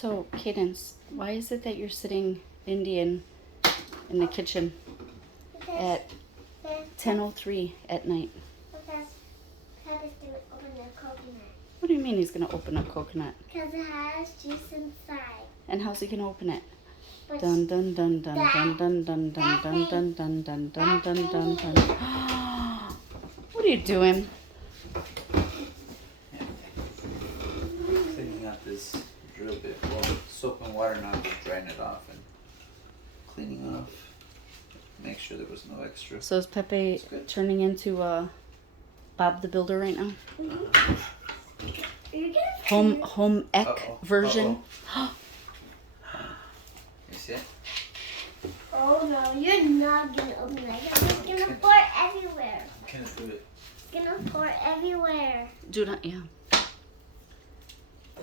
So, Cadence, why is it that you're sitting Indian in the kitchen at 10:03 at night? Because Papa's going to open the coconut. What do you mean he's going to open a coconut? Because it has juice inside. And how's he going to open it? But Dun dun dun dun dun dun dun dun dun dun dun dun dun dun dun dun. What are you doing? Cleaning out this drill bit. Well, soap and water now, just drying it off and cleaning off. Make sure there was no extra. So is Pepe turning into Bob the Builder right now? you're gonna Home ec version. You see it? Oh no, you're not going to open it. It's going to pour everywhere. Can I do it? It's going to pour everywhere. Do not, yeah.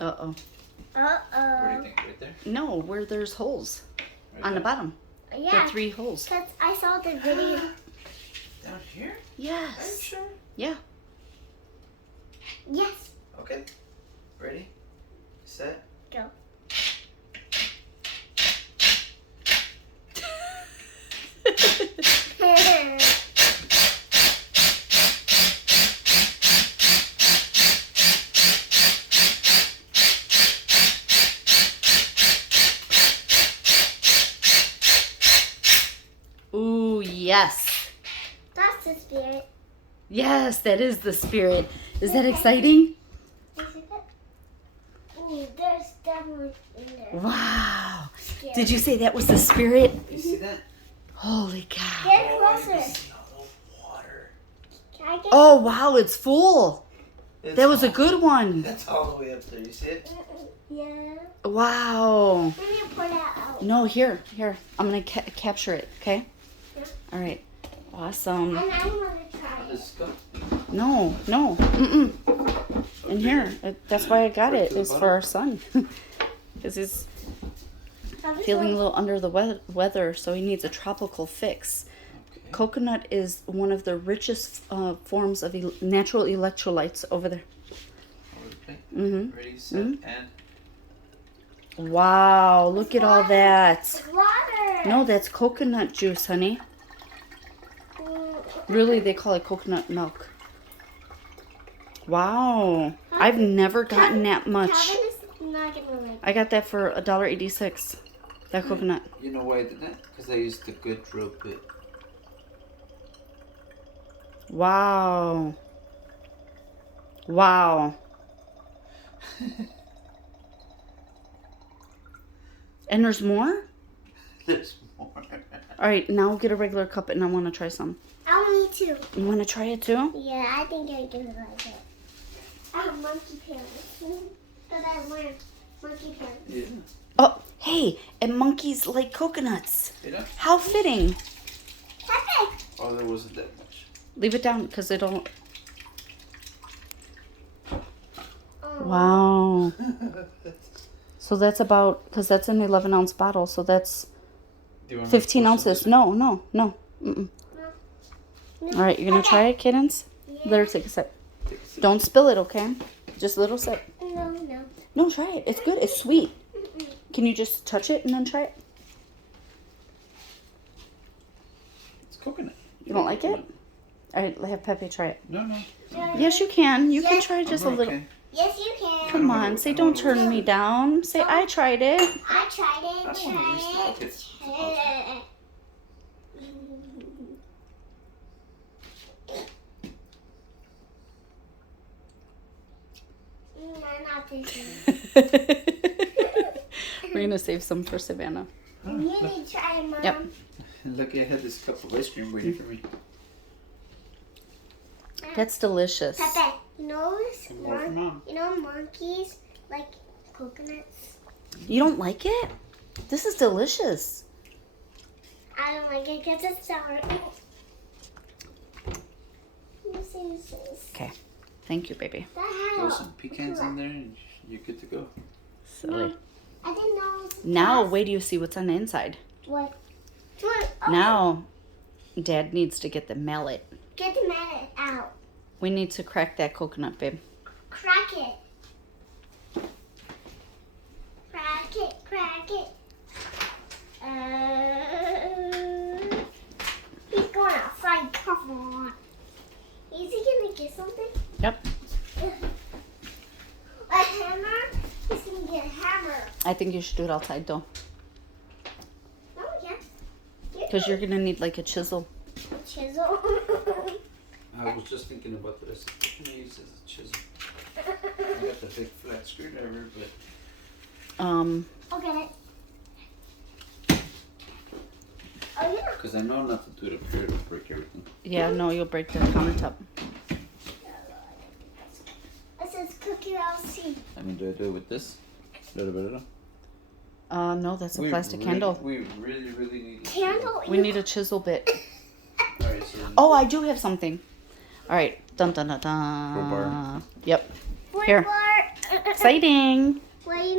Uh-oh. Where do you think? Right there? No, where there's holes Right on the there? bottom. Yeah. The 3 holes. Because I saw the video. Down here? Are you Yes. sure? Yeah. Yes. Okay. Ready? Set. Go. Ooh, yes. That's the spirit. Yes, that is the spirit. Is that exciting? Ooh, there's definitely in there. Wow. Scary. Did you say that was the spirit? You see that? Holy cow. Get Oh, you can closer. see all the water. Can I get? Oh, wow, it's full. It's That was a all- good one. That's all the way up there. You see it? Yeah. Wow. Let me pour that out. No, here. I'm going to capture it, okay? Yeah. All right. Awesome. And I want to try it. Let's go. No. Mm-mm. In here. That's why I got it. It's for our son. Because he's feeling a little under the weather, so he needs a tropical fix. Okay. Coconut is one of the richest forms of natural electrolytes over there. Over the plate. Mm-hmm. Ready, set, and Wow, look at all that. It's water. No, that's coconut juice, honey. Really, they call it coconut milk. Wow. I've never gotten that much. Calvin is not gonna like. I got that for $1.86. That coconut. you know why I did that? Because I used the good drill bit. Wow. Wow. And there's more? There's more. All right, now get a regular cup and I want to try some. I want me too. You want to try it too? Yeah, I think I'm gonna like it. I have monkey pants. But I wear monkey pants. Yeah. Oh, hey, and monkeys like coconuts. You know? How fitting. Pepe. Oh, there wasn't that much. Leave it down because it'll. Oh. Wow. So that's about, because that's an 11-ounce bottle, so that's Do you want me to 15 pour ounces. some? No. Mm-mm. No. All right, you're going to try it, kittens? Let her take a sip. Take a sip. Don't spill it, okay? Just a little sip. No, no. No, try it. It's good. It's sweet. Mm-mm. Can you just touch it and then try it? It's coconut. You don't like it? All right, have Pepe try it. No. Yes, you can. You can Yes. try just a I'm little. okay. Yes, you can. Come on, say don't turn me down. Say I tried it. I tried it. I don't wanna use the Try it. I'm not tasting. We're gonna save some for Savannah. Huh, You look, need to try it, Mom. Yep. lucky I had this cup of ice cream waiting for me. That's delicious. Pepe, you know, More for Mom. monkeys like coconuts? You don't like it? This is delicious. I don't like it because it's sour. This is Okay. Thank you, baby. Throw some pecans in there and you're good to go. Silly. I didn't know. Now, wait till you see what's on the inside. What? What? Oh, Now, Dad needs to get the mallet. Get the mallet out. We need to crack that coconut, babe. Crack it. Crack I think you should do it outside though, Oh, yeah. because you're gonna need like a chisel. A chisel. I was just thinking about this. I'm gonna use it as a chisel. I got the big flat screwdriver, but I'll get it. Oh, yeah. because I know not to do it up here, it'll break everything. Yeah, no, you'll break the countertop. It says Cookie LC. I mean, do I do it with this? Da-da-da-da. No, that's a plastic candle. We really need a Candle. We need a chisel bit. Alright, so Oh, I do have something. All right, dun dun dun dun. Crowbar. Yep. What Here. bar? Exciting. What do you